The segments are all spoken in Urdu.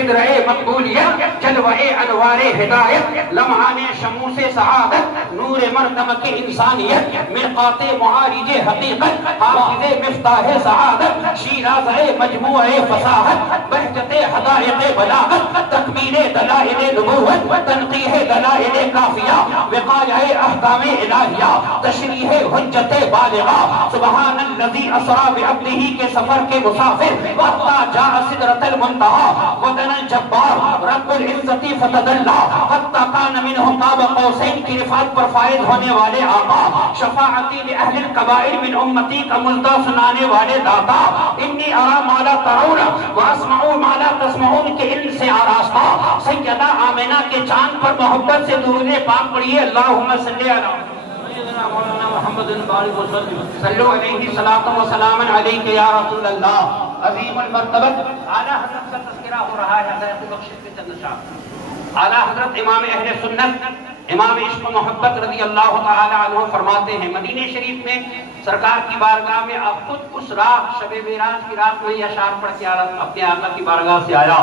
خضر مقبولیت، جلوہ انوار ہدایت، لمحان شموس سعادت، نور مرتبہ انسانیت، مرقات معارج حقیقت، حافظ مفتاح سعادت، شیراز مجموع فصاحت، بہجت حدائق بلاغت، تکمیل دلائل نبوت، تنقیح دلائل کافیہ، وقایہ احکام الہیہ، تشریح حجت بالغہ، سبحان الذی اسری بعبدہ کے سفر کے مسافر، وحتی جاء سدرۃ المنتہی ودنا الجبار رب العزت فتدلی، حتی کان منہ قاب قوسین کی رفعت پر فائز ہونے والے آقا، شفاعتی لأہل الکبائر من امتی کا ملدہ سنانے والے داتا، انی ارا ما لا ترون واسمعوا ما لا تسمعون کے علم سے آراستہ، سیدہ آمنہ کے چاند پر محبت سے درود پاک پڑھیے، اللہم صلی علی سیدنا مولانا محمد بارک وسلم، صلو علیہ صلاۃ و سلام علیک یا رسول اللہ۔ عظیم المرتبت اعلیٰ حضرت کا تذکرہ ہو رہا ہے، حضرت بخش کے چند اشعار۔ اعلیٰ حضرت امام اہل سنت امام عشق و محبت رضی اللہ تعالی عنہ فرماتے ہیں، مدینہ شریف میں سرکار کی بارگاہ میں آپ خود اس رات شب معراج کی رات میں یہ اشعار پڑھ کے اپنے آقا کی بارگاہ سے آیا۔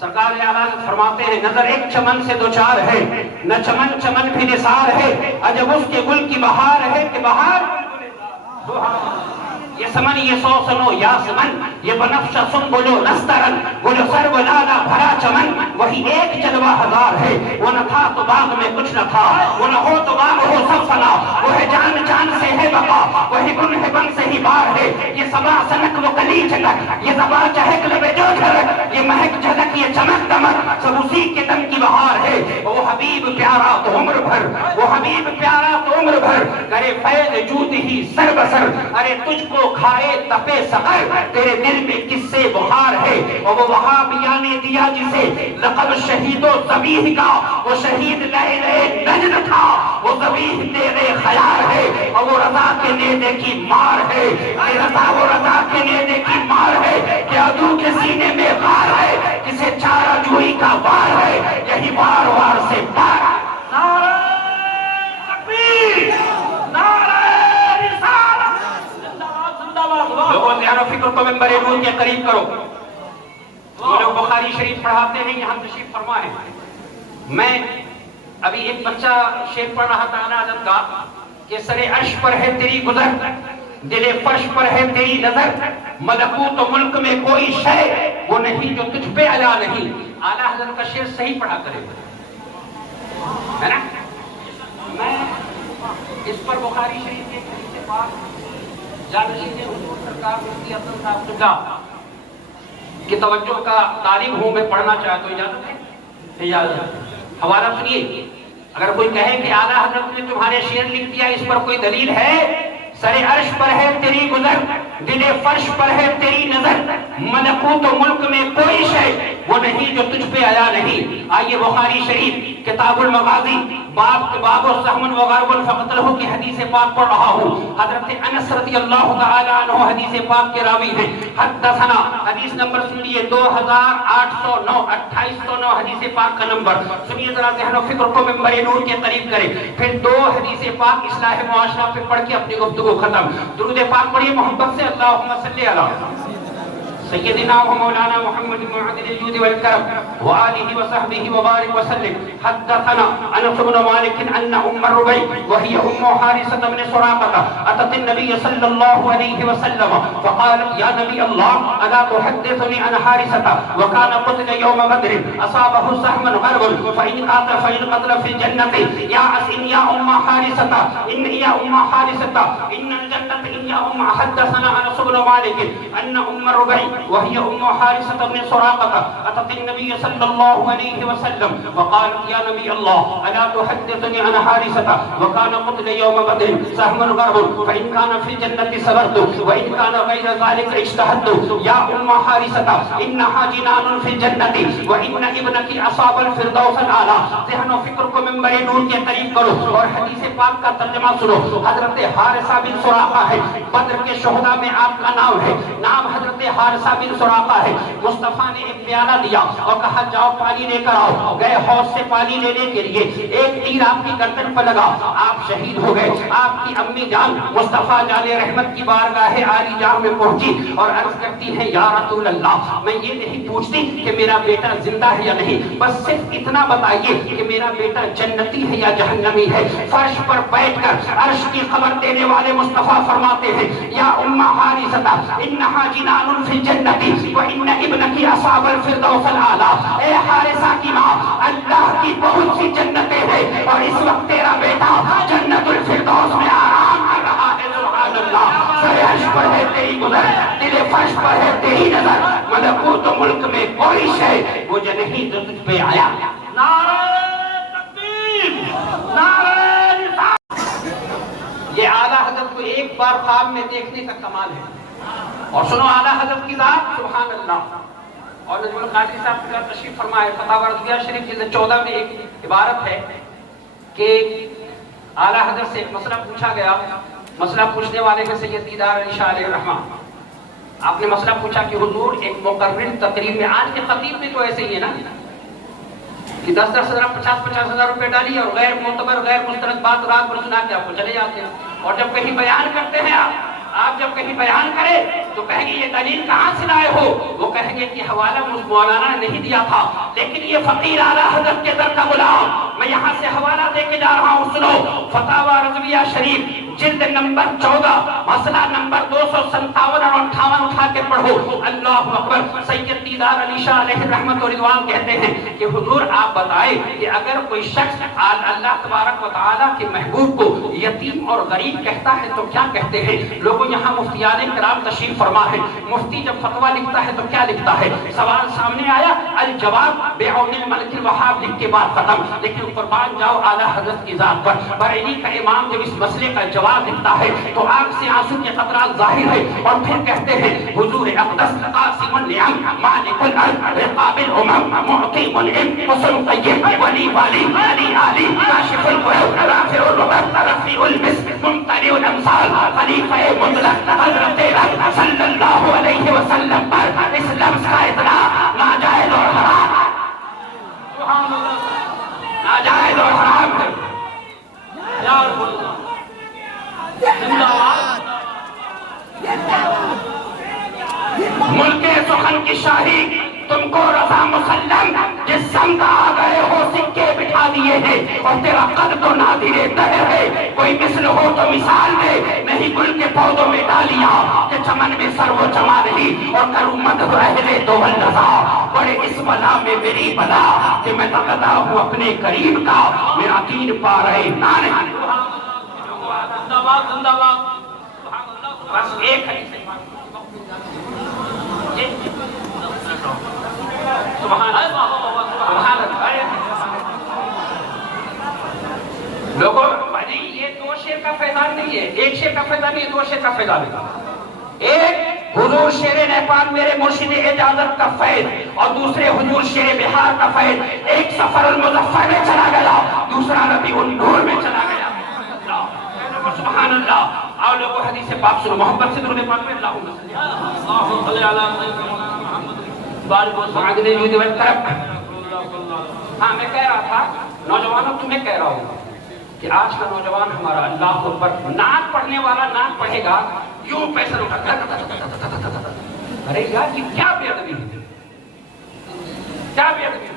سرکار اعلیٰ فرماتے ہیں، نظر ایک چمن سے دو چار ہے، نہ چمن چمن بھی نثار ہے، عجب اس کے گل کی بہار ہے کہ بہار یہ سمن یہ سو سنو یا سمن، یہ بنفش سن بولو نسترن، بولو سر بلالا بھرا چمن، وہی ایک جلوہ ہزار ہے، وہ نہ تھا تو باغ میں کچھ نہ تھا، وہ نہ ہو تو باغ ہو سب فنا، وہ ہے جان جان سے ہے بقا، وہی گن ہے بن سے ہی بار ہے، یہ سبا سنک وہ کلی جھلک، یہ زبا چہک لبے جو جھلک، یہ مہک جھلک یہ چمک دمک، سب اسی کے دم کی بہار ہے، وہ حبیب پیارا تو عمر بھر، وہ حبیب پیارا تو عمر بھر، کرے فیض جود ہی سر بسر، ارے تجھ کو کھائے تپے سقر، تیرے دل میں کس سے بخار ہے، اور وہ وہابیہ نے دیا جسے لقب شہید و ذبیح کا، وہ شہید لہلِ نجد تھا، وہ ذبیح تیرے خیار ہے، اور وہ رضا کے نیزے کی مار ہے، اے رضا وہ رضا کے نیزے کی مار ہے، کہ عدو کے سینے میں غار ہے، کسے چارہ جوئی کا وار ہے، یہی وار وار سے پار ہے۔ نعرہ تکبیر، نعرہ لوگوں ذہن و فکر کو ممبر نور کے قریب کرو۔ وہ لوگ بخاری شریف پڑھاتے ہیں، یہاں تشریف فرما ہے۔ میں ابھی ایک بچہ شعر پڑھ رہا تھا اعلیٰ حضرت کا کہ سر عرش پر ہے تیری گزر، دل فرش پر ہے تیری نظر، ملکوت و ملک میں کوئی شے وہ نہیں جو تجھ پہ علا نہیں۔ اعلیٰ حضرت کا شعر صحیح پڑھا کرے ہے نا۔ میں اس پر بخاری شریف کے ایک حدیث پاک جانشین حضور سرکار مفتی حسن صاحب قبلہ کی توجہ کا طالب ہوں، میں پڑھنا چاہتا ہوں، اجازت ہے؟ اجازت۔ حوالہ سنیے، اگر کوئی کہے کہ اعلیٰ حضرت نے تمہارے شعر لکھ دیا، اس پر کوئی دلیل ہے؟ سر عرش پر ہے تیری گزر، دل فرش پر ہے تیری نظر، ملکوت و ملک میں کوئی شے وہ نہیں جو تجھ پہ آیا نہیں۔ آئیے بخاری شریف کتاب المغازی باب السہم وغرب الفقتلہ کی حدیث پاک پڑھ رہا ہوں۔ حضرت انس رضی اللہ تعالی عنہ حدیث پاک کے راوی ہیں۔ حدثنا حدیث نمبر سنیے 2809 2809 حدیث پاک کا نمبر سنیے، ذرا ذہن و فکر کو ممبر نور کے قریب کریں، پھر دو حدیث پاک اصلاح معاشرہ پہ پڑھ کے اپنی گفتگو ختم۔ درود پاک پڑھیے محبت سے، اللہم صلی علی سیدنا و مولانا محمد معدل الجود والکرم وآلہ وصحبہ وبارک وسلم۔ حدثنا انس بن مالک ان ام الربیع وہی ام حارثة بن سراقة اتت النبی صلی اللہ علیہ وسلم فقالت یا نبی اللہ الا تحدثنی عن حارثة وكان قتل يوم بدر اصابه سهم غرب فإن قتل في الجنة يا أسئن يا ام حارثة ان يا ام حارثة ان الجنة ان يا ام حدثنا انس بن مالک ان ام الربیع وهي ام حارثة بن سراقة اتت النبي صلى الله عليه وسلم وقالت يا نبي الله الا تحدثني عن حارثة وكان قتل يوم بدر سهم غرب فإن كان في الجنة صبرت وإن كان غير ذلك اجتهدت يا ام حارثة انها جنان في الجنة وإن ابنك اصاب الفردوس الاعلى۔ ذہن و فکر کو ممبر نور کے قریب کرو اور حدیث پاک کا ترجمہ سنو۔ حضرت حارثہ بن سراقہ ہے، بدر کے شہداء میں آپ کا نام ہے، نام حضرت حارثہ بن سراقہ ہے۔ مصطفیٰ نے ایک پیالہ دیا اور کہا کہا جاؤ پانی لے کر آؤ، گئے حوض سے پانی لینے کے لیے، ایک تیر آپ کی گردن پر لگا، آپ شہید ہو گئے۔ آپ کی امی جان مصطفیٰ جان رحمت کی بارگاہ عالی جاں میں پہنچی اور عرض کرتی ہیں یا رسول اللہ، میں یہ نہیں پوچھتی کہ میرا بیٹا زندہ ہے یا نہیں، بس صرف اتنا بتائیے کہ میرا بیٹا جنتی ہے یا جہنمی ہے۔ فرش پر بیٹھ کر عرش کی خبر دینے والے مصطفیٰ فرماتے ہیں یا ام حارثہ انہا جنان فی الجنت وان ابنکی اصحاب الفردوس الاعلی، اے حارثہ کی ماں، اللہ کی بہت سی جنتیں ہیں اور اس وقت تیرا بیٹا جنت الفردوس میں آرام کر رہا ہے۔ سبحان اللہ، سر عرش پر ہے تیری گزر، دل فرش پر ہے تیری نظر، ملکوت و ملک میں کوئی شے وہ جو نہیں جو تجھ پہ آیا۔ نعرہ تکبیر، نعرہ رسالت۔ یہ اعلیٰ حضرت کو ایک بار خواب میں دیکھنے کا کمال ہے۔ اور سنو اعلیٰ حضرت کی ذات، سبحان اللہ۔ اور نجم القادری صاحب کا تشریف فرما ہے، فتاوی رضویہ شریف جلد 14 میں ایک عبارت ہے کہ اعلیٰ حضرت سے ایک مسئلہ پوچھا گیا، مسئلہ پوچھنے والے میں سید دیدار علی شاہ علیہ الرحمہ۔ آپ نے مسئلہ پوچھا کہ حضور ایک مقرر تقریب میں، آج کے خطیب بھی تو ایسے ہی ہے نا کہ 10-10 ہزار 50-50 ہزار روپے ڈالی اور غیر معتبر غیر مستند بات رات بھر سنا کے آپ کو چلے جاتے ہیں، اور جب کہیں بیان کرتے ہیں آپ جب کہیں بیان کریں تو کہیں گے یہ دلیل کہاں سے لائے ہو؟ وہ کہیں گے کہ حوالہ مولانا نے نہیں دیا تھا، لیکن یہ فقیر اعلیٰ حضرت کے در کا غلام، میں یہاں سے حوالہ دے کے جا رہا ہوں، سنو۔ فتاوی رضویہ شریف جلد نمبر 14 مسئلہ نمبر 257 اور 58 اٹھا کے پڑھو۔ اللہ اکبر۔ سید دیدار علی شاہ علیہ الرحمۃ والرضوان کہتے ہیں کہ حضور آپ بتائیں کہ اگر کوئی شخص اللہ تبارک و تعالیٰ کے محبوب کو یتیم اور غریب کہتا ہے تو کیا کہتے ہیں؟ لوگوں یہاں مفتیان کرام تشریف فرما ہے، مفتی جب فتویٰ لکھتا ہے تو کیا لکھتا ہے؟ سوال سامنے آیا، الجواب بعون الملک الوہاب لکھ کے بعد ختم، لیکن قربان جاؤ اعلیٰ حضرت کی ذات پر، بریلی کا امام جب اس مسئلے کا جواب لکھتا ہے تو آنکھ سے آنسو کے قطرات ظاہر ہے، اور پھر کہتے ہیں حضور اقدس قاسم النعم مالک الارض رقاب الامم معقیم العلم حسن طیب ولی والی علی علی کاشف القرب رافع الربب رفیع المسک ممتلئ الامثال خلیفہ مطلق حضرت صلی اللہ علیہ وسلم پر اس لفظ کا اطلاق ناجائز اور حرام، ناجائز اور حرام ہے۔ یا رب اللہ ملک سخن کی شاہی تم کو رضا مسلم، جس سمت آ گئے ہو سکے بٹھا دیے ہیں، اور تیرا قد تو نادر دہر ہے، کوئی مثل ہو تو مثال دے، نہیں گل کے پودوں میں ڈالیا کہ چمن میں سر و جمع نہیں، اور کروں مدح اہل تو والرضا، بڑے اس بلا میں میری بلا کہ میں تقدا ہوں اپنے قریب کا، میرا دین پا رہے نانے۔ زندہ باد، زندہ باد۔ بس ایک حدیث سبحان اللہ، سبحان اللہ۔ لوگوں یہ دو شعر کا فیضان نہیں ہے، ایک شعر کا فیضان نہیں ہے، دو شعر کا فیضان ہے۔ ایک حضور شیر نیپال میرے مرشد اجازت کا فیض، اور دوسرے حضور شیر بہار کا فیض۔ ایک سفر المظفر میں چلا گیا، دوسرا ربیع النور میں چلا گیا۔ سبحان اللہ۔ آؤ لوگوں حدیث پاک سنو، محبت سے درود پاک میں اللہم صلی علی محمد بارک وسعدنے جود والکرم۔ ہاں میں کہہ رہا تھا نوجوانوں، تمہیں کہہ رہا ہوں کہ آج کا نوجوان ہمارا اللہ اکبر نعت پڑھنے والا نعت پڑھے گا یوں پیسہ اٹھا، ارے یار یہ کیا بے ادبی ہے، کیا بے ادبی ہے۔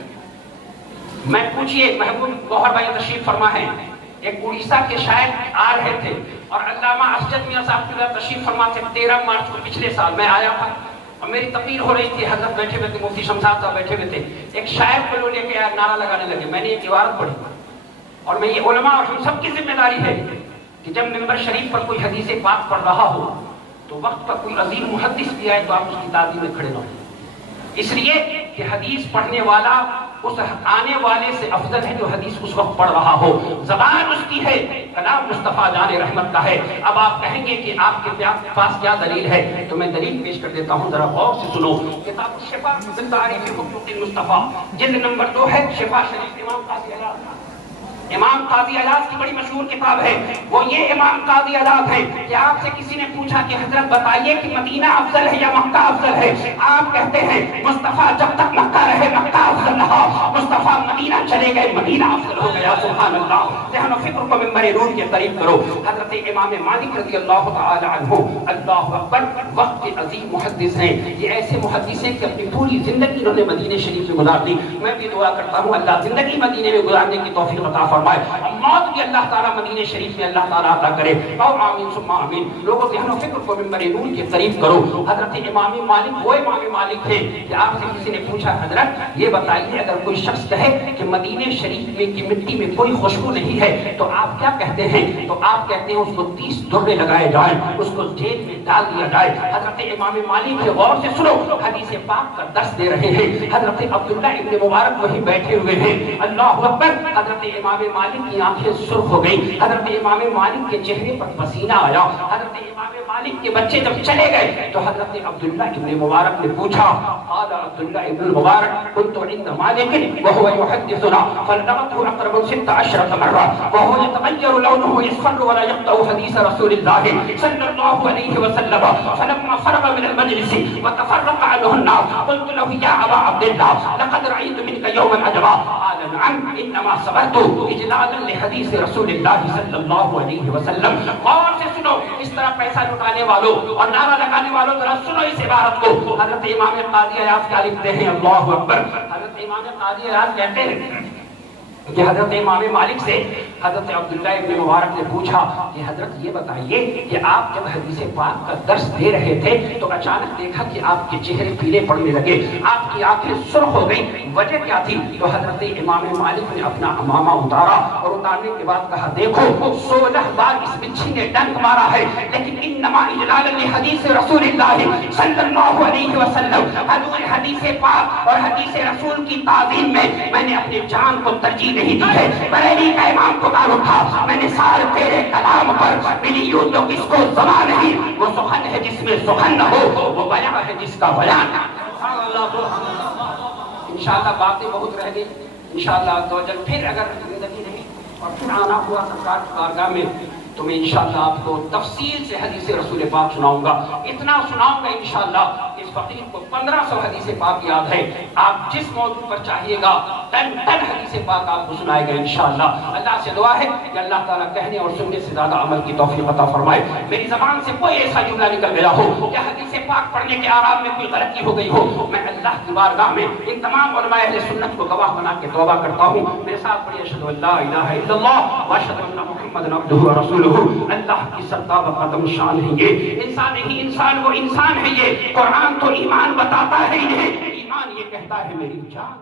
میں پوچھئے محبوب گوہر بھائی تشریف فرما ہے، ایک اڑیسہ کے شاعر آ رہے تھے اور علامہ اسجد میاں صاحب کی تشریف فرما تھے 13 مارچ کو پچھلے سال میں آیا تھا، اور میری تقریر ہو رہی تھی، حضرت بیٹھے ہوئے تھے، مفتی شمشاد صاحب بیٹھے ہوئے تھے، ایک شاعر کو لو لے کے نعرہ لگانے لگے، میں نے ایک عبارت پڑھی، اور میں یہ علماء اور ہم سب کی ذمہ داری ہے کہ جب ممبر شریف پر کوئی حدیث پاک پڑھ رہا ہو تو وقت پر کوئی عظیم محدث بھی آئے تو آپ اس کی تعظیم میں کھڑے نہ ہوں، اس لیے کہ حدیث پڑھنے والا اس آنے والے سے افضل ہے جو حدیث اس وقت پڑھ رہا ہو، زبان اس کی ہے، کلام مصطفیٰ جان رحمت کا ہے۔ اب آپ کہیں گے کہ آپ کے پاس کیا دلیل ہے، تو میں دلیل پیش کر دیتا ہوں، ذرا غور سے سنو۔ کتاب الشفا من تعریف حقوق المصطفیٰ جلد نمبر 2 ہے، شفا شریف امام قاضی عیاض کی بڑی مشہور کتاب ہے۔ وہ یہ امام قاضی عیاض ہے کہ آپ سے کسی نے پوچھا کہ حضرت بتائیے کہ مدینہ افضل ہے یا مکہ افضل ہے، آپ کہتے ہیں مصطفیٰ جب تک مکہ رہے مکہ افضل افضل رہا. مصطفیٰ مدینہ چلے گئے, مدینہ افضل ہو گیا. سبحان اللہ. ذہن و فکر کو ممبر نور کے قریب کرو. حضرت امام مالک رضی اللہ تعالی عنہ, اللہ اکبر, وقت کے عظیم محدث ہیں. یہ ایسے محدث ہیں کہ اپنی پوری زندگی انہوں نے مدینہ شریف میں گزار دی. میں بھی دعا کرتا ہوں اللہ زندگی مدینے میں گزارنے کی توفیق عطا فرمائے. موت بھی اللہ تعالیٰ مدینہ شریف میں اللہ تعالیٰ عطا کرے. اور آمین ثم آمین. لوگوں ذہن و فکر کو ممبر نور کے قریب کرو. حضرت امام مالک وہ امام مالک تھے کہ آپ سے کسی نے پوچھا حضرت یہ بتائیے اگر کوئی شخص کہے کہ مدینہ شریف میں کی مٹی میں کوئی خوشبو نہیں ہے تو آپ کیا کہتے ہیں؟ تو آپ کہتے ہیں اس کو 30 درے لگائے جائیں, اس کو جیل میں ڈال دیا جائے. حضرت امام مالک کے غور سے سنو, حدیث پاک کا درس دے رہے ہیں. حضرت عبداللہ ابن مبارک وہیں بیٹھے ہوئے ہیں. اللہ اکبر. حضرت امام مالک کی آنکھیں سرخ ہو گئی. حضرت امام مالک کے چہرے پر پسینہ آیا. حضرت امام مالک کے بچے جب چلے گئے تو حضرت عبداللہ ابن مبارک نے پوچھا, قال عبداللہ ابن مبارک كنت عند مالك وهو يحدثنا فلقته اقرب 16 مرة وهو يتغير لونه يصفر ولا يقطع حديث رسول الله صلى الله عليه وسلم. فلما فرغ من المجلس وتفرق عنه الناس قلت له يا ابا عبد الله لقد رأيت منك يوما عجبا. قال نعم انما صبرت اجلالا لحديث رسول الله صلى الله عليه وسلم. غور سے سنو, اس طرح پیسہ لٹانے والوں اور نعرہ لگانے والوں ذرا سنو اس عبارت کو. حضرت امام قاضی عیاض کیا لکھتے ہیں؟ اللہ اکبر. حضرت امام قاضی عیاض کہتے ہیں کہ حضرت امام مالک سے حضرت عبداللہ ابن مبارک نے پوچھا کہ حضرت یہ بتائیے کہ آپ جب حدیث پاک کا درس دے رہے تھے تو اچانک دیکھا کہ آپ کے چہرے پیلے پڑنے لگے, آپ کی آنکھیں سرخ ہو گئی, وجہ کیا تھی؟ تو حضرت امام مالک نے اپنا امامہ اتارا اور اتارنے کے بعد کہا دیکھو 16 بار اس بچھی نے ڈنک مارا ہے لیکن انما اجلالا لحدیث رسول اللہ صلی اللہ علیہ وسلم. حضور حدیث پاک اور حدیث رسول کی تعظیم میں نے اپنی جان کو ترجیح نہیں دی ہے. بریلی کا امام پکار اٹھا, میں نے سارے تیرے کلام پر ملی یوں تو کس کو زبان نہیں, وہ سخن ہے جس میں سخن نہ ہو, وہ بیان ہے جس کا بیان. انشاءاللہ باتیں بہت رہ گئی. انشاءاللہ پھر اگر زندگی رہی اور پھر آنا ہوا سرکار کی بارگاہ میں تو میں انشاءاللہ آپ کو تفصیل سے حدیث رسول پاک سناؤں گا. اتنا سناؤں گا انشاءاللہ اس فقیر کو 1500 حدیث پاک یاد ہے. آپ جس موضوع پر چاہیے گا ٹن حدیث پاک آپ کو سنائے گا انشاءاللہ. اللہ سے دعا ہے کہ اللہ تعالیٰ کہنے اور سننے سے زیادہ عمل کی توفیق عطا فرمائے. میری زبان سے کوئی ایسا جملہ نکل گیا ہو کہ حدیث پاک پڑھنے کے آرام میں کوئی غلطی ہو گئی ہو, میں اللہ کی بارگاہ میں ان تمام علماء اہل سنت کو گواہ بنا کے توبہ کرتا ہوں. میرے ساتھ پڑھیے اشہد ان لا الہ الا اللہ واشہد ان محمد عبدہ ورسولہ. اللہ کی سرتاب قدم شان ہے یہ, انسان ہی انسان وہ انسان ہے یہ. قرآن تو ایمان بتاتا ہے انہیں, ایمان یہ کہتا ہے میری جان